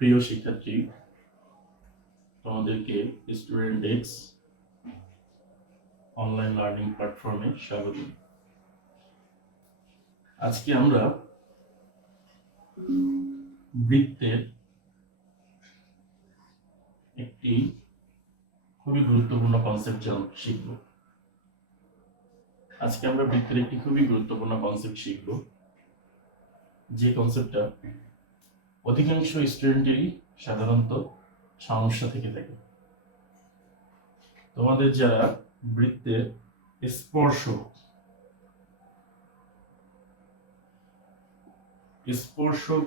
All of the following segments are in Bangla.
প্রিয় শিক্ষার্থী, তোমাদেরকে স্টুডেন্ট এক্স অনলাইন লার্নিং প্ল্যাটফর্মে স্বাগত। আজকে আমরা বৃত্তের একটি খুবই গুরুত্বপূর্ণ কনসেপ্ট শিখব। যে কনসেপ্টটা অধিকাংশ স্টুডেন্টেরই সাধারণত সমস্যা থেকে থাকে। তোমাদের যারা বৃত্তের স্পর্শক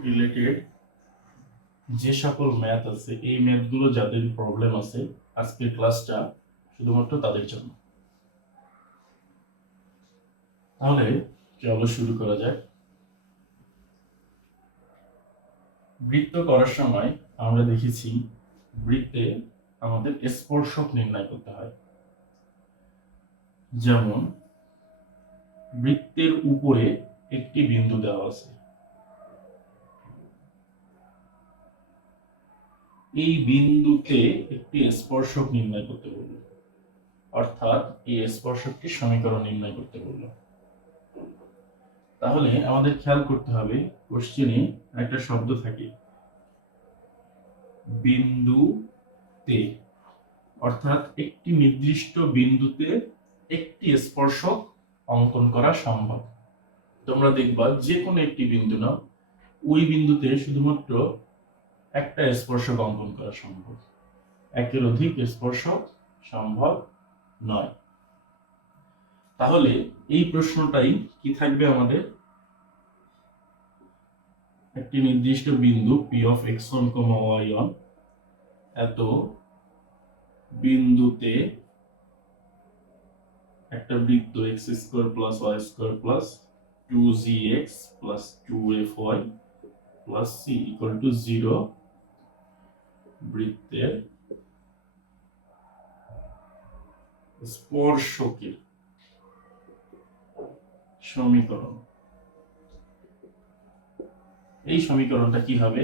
রিলেটেড যে সকল ম্যাথ আছে, এই ম্যাথগুলো যাদের প্রবলেম আছে, আজকের ক্লাসটা শুধুমাত্র তাদের জন্য। তাহলে চলো শুরু করা যাক। বৃত্ত করার সময় আমরা দেখেছি বৃত্তে আমাদের স্পর্শক নির্ণয় করতে হয়। যেমন বৃত্তের উপরে একটি বিন্দু দেওয়া আছে, এই বিন্দুতে একটি স্পর্শক নির্ণয় করতে বলল, অর্থাৎ এই স্পর্শকটি সমীকরণ নির্ণয় করতে বলল। তাহলে আমাদের খেয়াল করতে হবে, কোশ্চেনে একটা শব্দ থাকে বিন্দুতে, অর্থাৎ একটি নির্দিষ্ট বিন্দুতে একটি স্পর্শক অঙ্কন করা সম্ভব। তোমরা দেখবা যে কোনো একটি বিন্দু নাও, ওই বিন্দুতে শুধুমাত্র একটা স্পর্শক অঙ্কন করা সম্ভব, একের অধিক স্পর্শক সম্ভব নয়। তাহলে এই প্রশ্নটাই কি থাকবে আমাদের, একটি নির্দিষ্ট বিন্দু পি অফ x1, y1, এত বিন্দুতে একটা বৃত্ত x² + y² + 2gx + 2fy + c = 0 বৃত্তের স্পর্শকের সমীকরণ। এই সমীকরণটা কি হবে?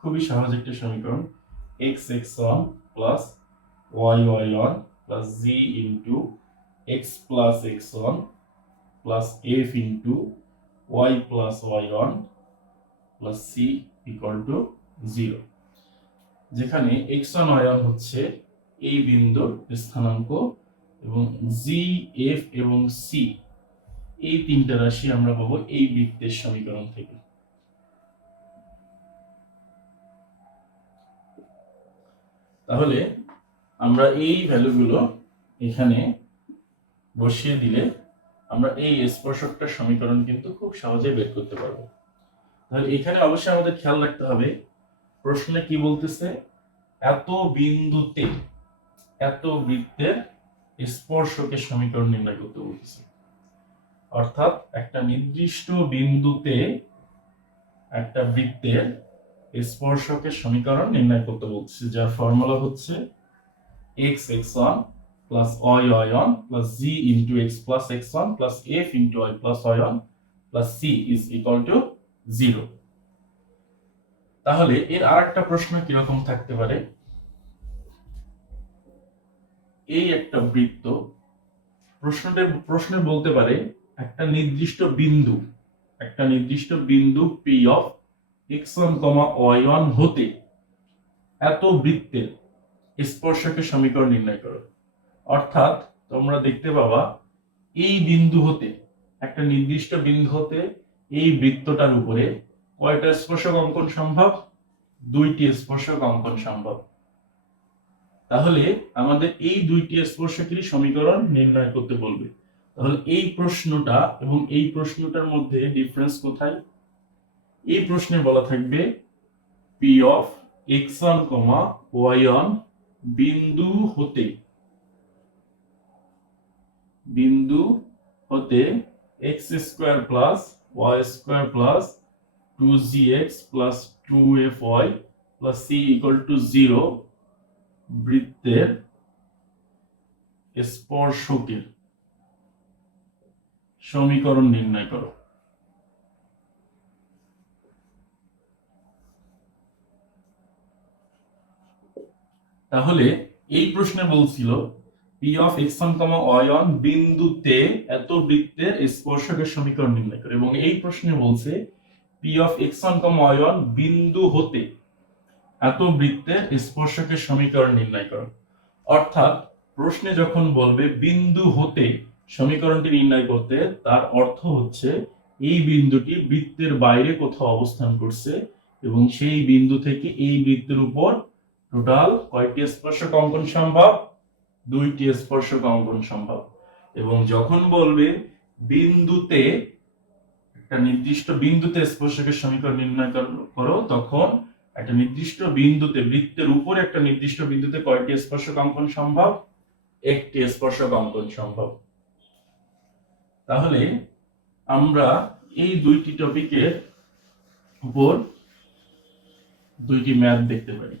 খুবই সহজ একটা সমীকরণ, x(x1) + y(y1) + z * x + x1 + f * y + y1 + c = 0, যেখানে x1 y1 হচ্ছে এই বিন্দুর স্থানাঙ্ক এবং g, f এবং c এই তিনটা রাশি আমরা পাবো এই বৃত্তের সমীকরণ থেকে। তাহলে আমরা এই ভ্যালুগুলো এখানে বসিয়ে দিলে আমরা এই স্পর্শকটার সমীকরণ কিন্তু খুব সহজে বের করতে পারবো। তাহলে এখানে অবশ্যই আমাদের খেয়াল রাখতে হবে, প্রশ্নে কি বলতেছে, এত বিন্দুতে এত বৃত্তের স্পর্শকের সমীকরণ নির্ণয় করতে বলতেছে, অর্থাৎ একটা নির্দিষ্ট বিন্দুতে একটা বৃত্তের স্পর্শকের সমীকরণ নির্ণয় করতে বলছে, যার ফর্মুলা হচ্ছে x(x1) + y(y1) + z * x + x1 + f * y + y1 + c = 0। তাহলে এর আরেকটা প্রশ্ন কি রকম থাকতে পারে, এই একটা বৃত্ত, প্রশ্নে বলতে পারে একটা নির্দিষ্ট বিন্দু p অফ x1, y1 হতে এত বৃত্তের স্পর্শকের সমীকরণ নির্ণয় করো। অর্থাৎ তোমরা দেখতে পাবা এই বিন্দু হতে, একটা নির্দিষ্ট বিন্দু হতে এই বৃত্তটার উপরে কয়টা স্পর্শক অঙ্কন সম্ভব? 2টি স্পর্শক অঙ্কন সম্ভব। তাহলে আমাদের এই 2টি স্পর্শকেরই সমীকরণ নির্ণয় করতে বলবে। তাহলে এই প্রশ্নটা এবং এই প্রশ্নটার মধ্যে ডিফারেন্স কোথায়? এই প্রশ্নে বলা থাকবে p অফ x1, y1 বিন্দু হতে x² + y² + 2gx + 2fy + c = 0 বৃত্তের স্পর্শকের সমীকরণ নির্ণয় করো। তাহলে এই প্রশ্নে বলছিল পি অফ x1, y1 বিন্দুতে এত বৃত্তের স্পর্শকের সমীকরণ নির্ণয় করে, এবং এই প্রশ্নে বলছে পি অফ x1, y1 বিন্দু হতে এত বৃত্তের স্পর্শকের সমীকরণ নির্ণয় করো। অর্থাৎ প্রশ্নে যখন বলবে বিন্দু হতে সমীকরণটি নির্ণয় করতে, তার অর্থ হচ্ছে এই বিন্দুটি বৃত্তের বাইরে কোথাও অবস্থান করছে এবং সেই বিন্দু থেকে এই বৃত্তের উপর টোটাল কয়টি স্পর্শক অঙ্কন সম্ভব? 2টি স্পর্শক অঙ্কন সম্ভব। এবং যখন বলবে বিন্দুতে একটা নির্দিষ্ট বিন্দুতে স্পর্শকের সমীকরণ নির্ণয় করো, তখন একটা নির্দিষ্ট বিন্দুতে বৃত্তের উপরে একটা নির্দিষ্ট বিন্দুতে কয়টি স্পর্শক অঙ্কন সম্ভব? একটি স্পর্শক অঙ্কন সম্ভব। তাহলে আমরা এই 2টি টপিকের উপর 2টি ম্যাথ দেখতে পারি।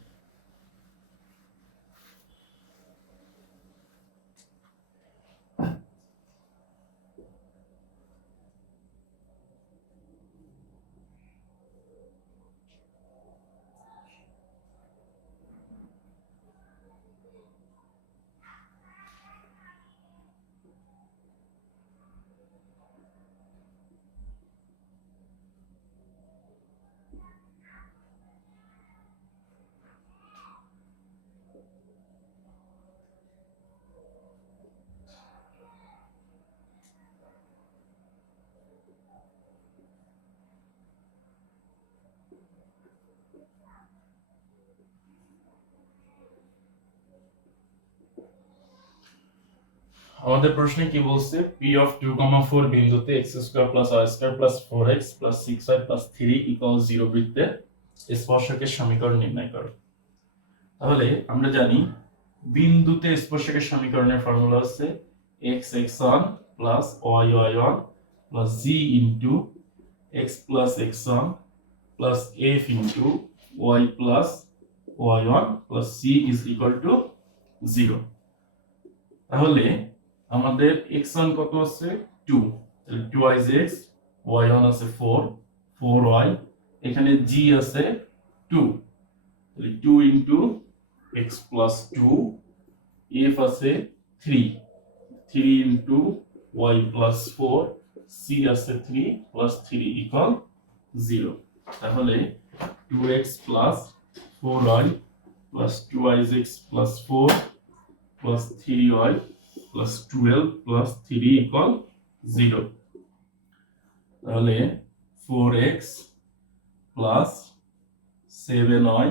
আমাদের প্রশ্নে কি বলছে? পি অফ 2,4 বিন্দুতে x² + y² + 4x + 6y + 3 = 0 বৃত্তের স্পর্শকের সমীকরণ নির্ণয় করো। তাহলে আমরা জানি বিন্দুতে স্পর্শকের সমীকরণের ফর্মুলা হচ্ছে x(x1) + y(y1) + z (x + x1) + f (y + y1) + c = 0। তাহলে আমাদের x1 কত আছে? 2, তাহলে 2x, y1 আছে 4, 4y, এখানে g আছে 2, তাহলে 2 x + 2, f আছে 3, 3 y + 4, c আছে 3 + 3 = 0। তাহলে 2x + 4y + 2x + 4 + 3y + 12 + 3 = 0। তাহলে 4x + 7y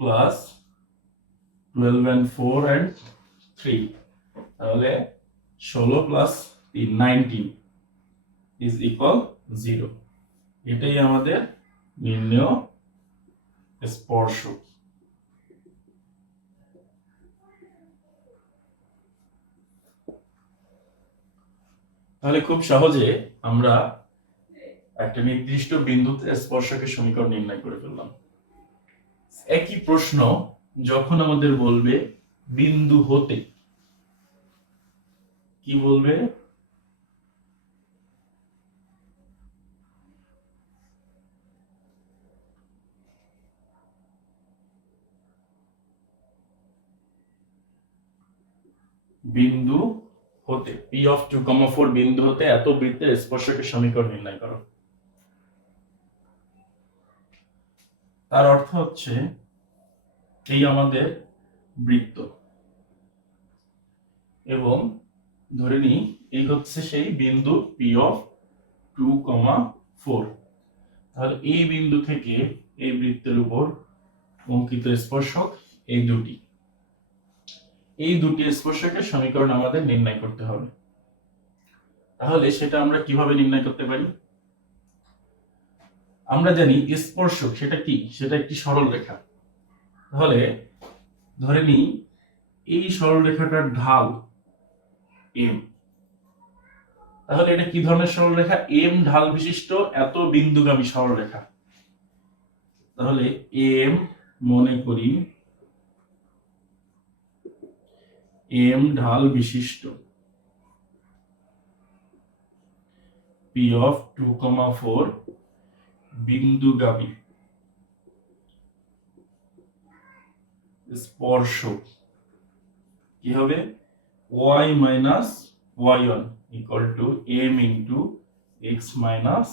+ 12 and 4 and 3, তাহলে 16 + 3 19 = 0। এটাই আমাদের নির্ণেয় স্পর্শক। তাহলে খুব সহজে আমরা একটা নির্দিষ্ট বিন্দুতে স্পর্শকের সমীকরণ নির্ণয় করে ফেললাম। একই প্রশ্ন যখন আমাদের বলবে বিন্দু হতে, কি বলবে? বিন্দু হতে পি অফ 2,4 বিন্দু হতে এত বৃত্তের স্পর্শকের সমীকরণ নির্ণয় করো। তার অর্থ হচ্ছে এই আমাদের বৃত্ত, এবং ধরে নিই এই হচ্ছে সেই বিন্দু পি অফ 2,4। তাহলে এই বিন্দু থেকে এই বৃত্তের উপর অঙ্কিত স্পর্শক এই দুটি, এই দুটি স্পর্শকের সমীকরণ আমাদের নির্ণয় করতে হবে। তাহলে সেটা আমরা কিভাবে নির্ণয় করতে পারি? আমরা জানি স্পর্শক সেটা কি? সেটা একটি সরল রেখা। তাহলে ধরে নিই এই সরল রেখাটার ঢাল m। তাহলে এটা কি ধরনের সরল রেখা? m ঢাল বিশিষ্ট এত বিন্দুগামী সরল রেখা। তাহলে m মনে করি m ঢাল বিশিষ্ট p of 2,4 বিন্দুগামী স্পর্শক কি হবে y minus y1 equal to m into x minus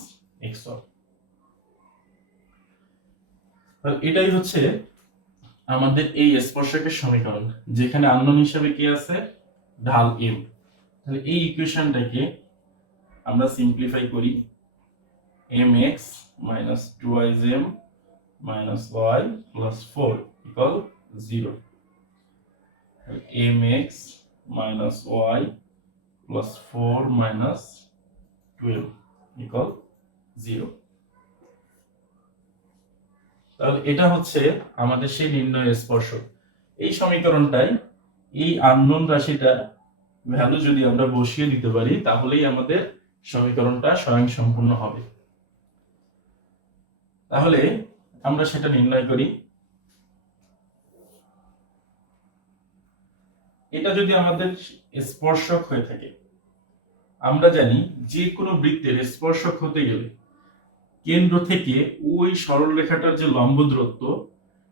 x1। এটাই হচ্ছে আমাদের এই স্পর্শকের সমীকরণ, যেখানে আননোন হিসেবে কি আছে ঢাল m। তাহলে এই ইকুয়েশনটাকে আমরা সিম্পলিফাই করি, mx minus 2m minus y plus 4 equal 0। mx minus y plus 4 minus 12 equal 0। তাহলে এটা হচ্ছে আমাদের সেই নির্ণয় স্পর্শক। এই সমীকরণটাই এই আননোন রাশিটা ভ্যালু যদি আমরা বসিয়ে দিতে পারি তাহলেই আমাদের সমীকরণটা স্বয়ংসম্পূর্ণ হবে। তাহলে আমরা সেটা নির্ণয় করি। এটা যদি আমাদের স্পর্শক হয়ে থাকে, আমরা জানি যে কোনো বৃত্তের স্পর্শক হতে গেলে কেন্দ্র থেকে ওই সরলরেখাটার যে লম্ব দূরত্ব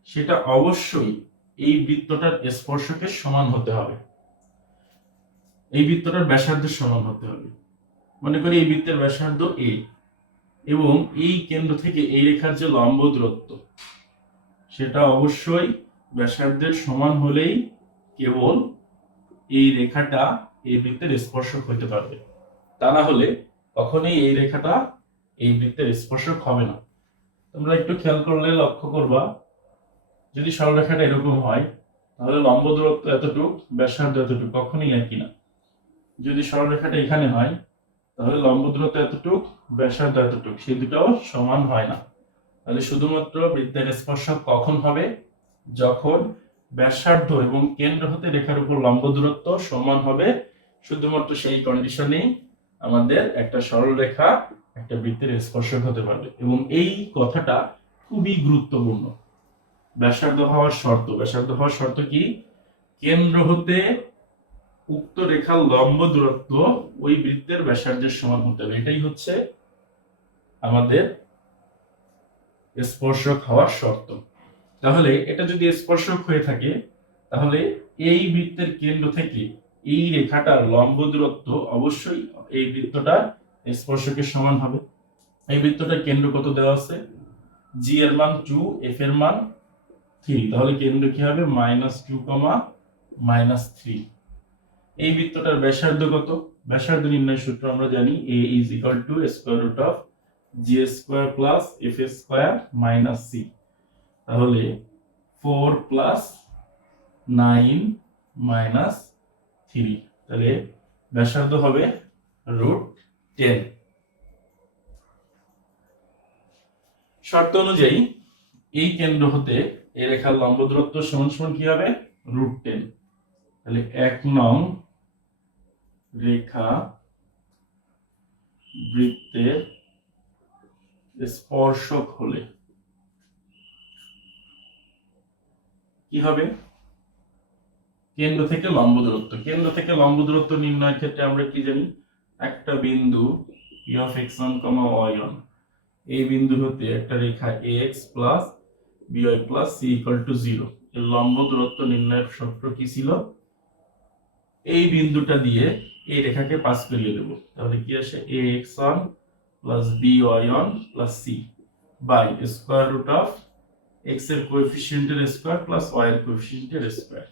সেটা অবশ্যই এই বৃত্তটার স্পর্শকের সমান হতে হবে, এই বৃত্তটার ব্যাসার্ধের সমান হতে হবে। মনে করি এই বৃত্তের ব্যাসার্ধ a এবং এই কেন্দ্র থেকে এই রেখার যে লম্ব দূরত্ব সেটা অবশ্যই ব্যাসার্ধের সমান হলেই কেবল এই রেখাটা এই বৃত্তের স্পর্শক হতে পারবে, তা না হলে কখনোই এই রেখাটা এই বৃত্তের স্পর্শক হবে না। তোমরা একটু খেয়াল করলে লক্ষ্য করবা, যদি সরলরেখাটা এরকম হয় তাহলে লম্ব দূরত্ব এতটুক, ব্যাসার্ধ এতটুক, কখনোই একই না। যদি সরলরেখাটা এখানে হয় তাহলে লম্ব দূরত্ব এতটুক, ব্যাসার্ধ এতটুক, সেই দুটাও সমান হয় না। তাহলে শুধুমাত্র বৃত্তের স্পর্শক কখন হবে, যখন ব্যাসার্ধ এবং কেন্দ্র হতে রেখার উপর লম্ব দূরত্ব সমান হবে, শুধুমাত্র সেই কন্ডিশনেই আমাদের একটা সরল রেখা একটা বৃত্তের স্পর্শক হতে পারবে। এবং এই কথাটা খুবই গুরুত্বপূর্ণ। ব্যাসার্ধ হওয়ার শর্ত, ব্যাসার্ধ হওয়ার শর্ত কি, কেন্দ্র হতে উক্ত রেখার লম্ব দূরত্ব ওই বৃত্তের ব্যাসার্ধের সমান হতে হবে। এটাই হচ্ছে আমাদের স্পর্শক হওয়ার শর্ত। তাহলে এটা যদি স্পর্শক হয়ে থাকে তাহলে এই বৃত্তের কেন্দ্র থেকে এই রেখাটার লম্ব দূরত্ব অবশ্যই এই বৃত্তটার স্পর্শকের সমান হবে। এই বৃত্তটার কেন্দ্র কত দেওয়া আছে, g এর মান 2, f এর মান 3, তাহলে কেন্দ্র কি হবে -2, -3। এই বৃত্তটার ব্যাসার্ধ কত, ব্যাসার্ধ নির্ণয় সূত্র আমরা জানি, a is equal to square root of g square plus f square minus c। তাহলে 4 plus 9 minus 3, তাহলে ব্যাসার্ধ হবে √10। শর্ত অনুযায়ী এই কেন্দ্র হতে এই রেখার লম্ব দূরত্ব সমান সমান কি হবে √10। তাহলে 1 নং রেখা বৃত্তের স্পর্শক হলে কি হবে, কেন্দ্র থেকে লম্ব দূরত্ব, কেন্দ্র থেকে লম্ব দূরত্ব নির্ণয়ের ক্ষেত্রে আমরা কি জানি, একটা বিন্দু p of x1, y1, এই বিন্দু হতে একটা রেখা ax plus by plus c equal to 0 এর লম্ব দূরত্ব নির্ণয়ের সূত্র কি ছিল, এই বিন্দুটা দিয়ে এই রেখাকে পাস করিয়ে দেব। তাহলে কি আসে ax1 plus by1 plus c by square root of x এর কোএফিসিয়েন্টের স্কয়ার প্লাস y এর কোএফিসিয়েন্টের স্কয়ার।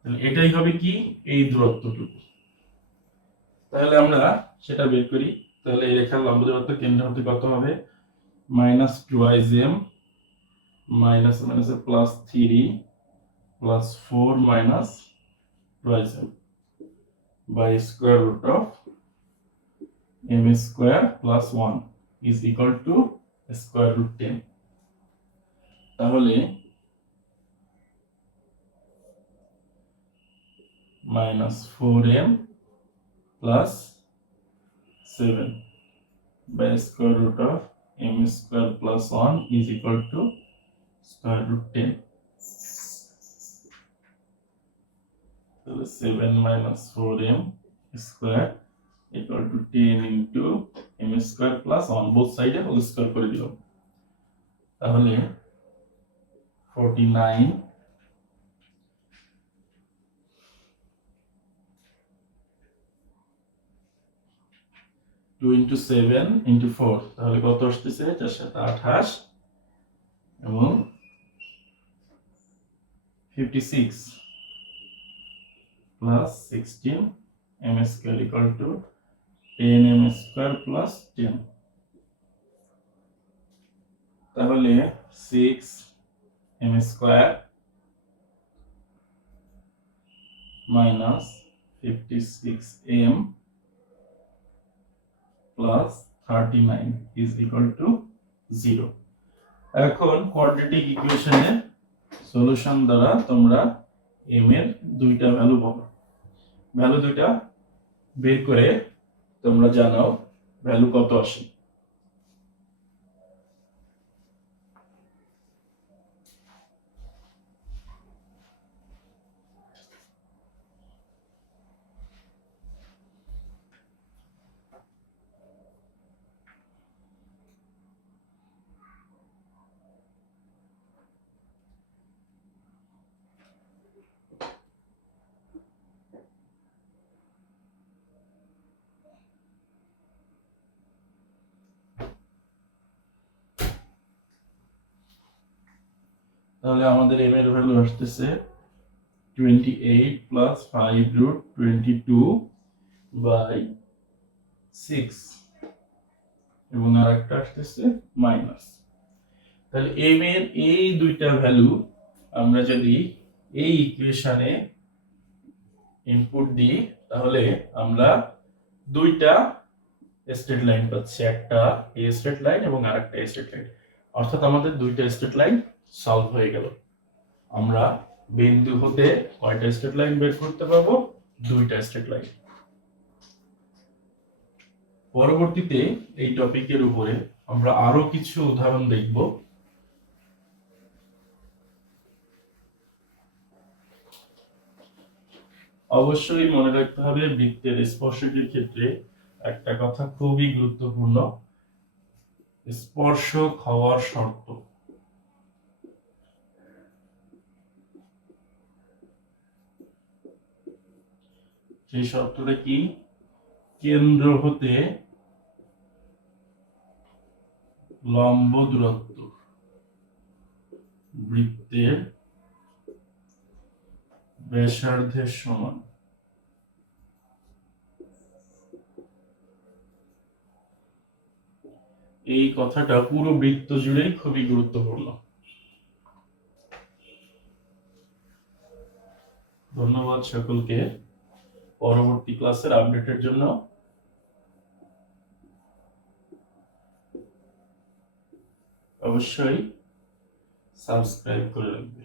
তাহলে এটাই হবে কি এই দূরত্বটুকু। তাহলে আমরা সেটা বের করি। তাহলে এই রেখার লম্ব দূরত্ব কেন্দ্র হতে কত হবে, -2m minus plus 3 plus 4 minus 2m by square root of m square plus 1 is equal to square root 10। তাহলে -4m plus 7 by square root of m square plus 1 is equal to square root 10। So 7 minus 4m square equal to 10 into m square plus 1, both side e whole square করে দিলাম। তাহলে 49 2 ইন্টু 7 ইন্টু 4, তাহলে কত আসতেছে? 4 7 28 এবং 56 plus 16 m square equal to 10 m square plus 10। তাহলে 6 m square minus 56 m plus 39 is equal to 0। এখন কোয়াড্রেটিক ইকুয়েশনের সলিউশন দ্বারা তোমরা m এর দুইটা ভ্যালু পাবে। ভ্যালু দুইটা বের করে তোমরা জানাও ভ্যালু কত আসে। তাহলে আমাদের m এর ভ্যালু আসতেছে 28 প্লাস 5 রুট 22 বাই 6 এবং আরেকটা আসতেছে মাইনাস। তাহলে m এর এই দুইটা ভ্যালু আমরা যদি এই ইকুয়েশনে ইনপুট দিই তাহলে আমরা দুইটা স্ট্রেট লাইন পাচ্ছি, একটা এই স্ট্রেট লাইন এবং আরেকটা স্ট্রেট লাইন, অর্থাৎ আমাদের দুইটা স্ট্রেট লাইন সলভ হয়ে গেল। আমরা বিন্দু হতে কয়টা স্ট্রেট লাইন বের করতে পারবো? দুইটা স্ট্রেট লাইন। পরবর্তীতে এই টপিকের উপরে আমরা আরো কিছু উদাহরণ দেখব। অবশ্যই মনে রাখতে হবে বৃত্তের স্পর্শকের ক্ষেত্রে একটা কথা খুবই গুরুত্বপূর্ণ, স্পর্শক হওয়ার শর্ত। সেই শর্তটা কি? কেন্দ্র হতে লম্ব দূরত্ব বৃত্তের ব্যাসার্ধের সমান। এই কথাটা পুরো বৃত্ত জুড়েই খুবই গুরুত্বপূর্ণ। ধন্যবাদ সকলকে। পরবর্তী ক্লাসের আপডেটের জন্য অবশ্যই সাবস্ক্রাইব করে রাখবে।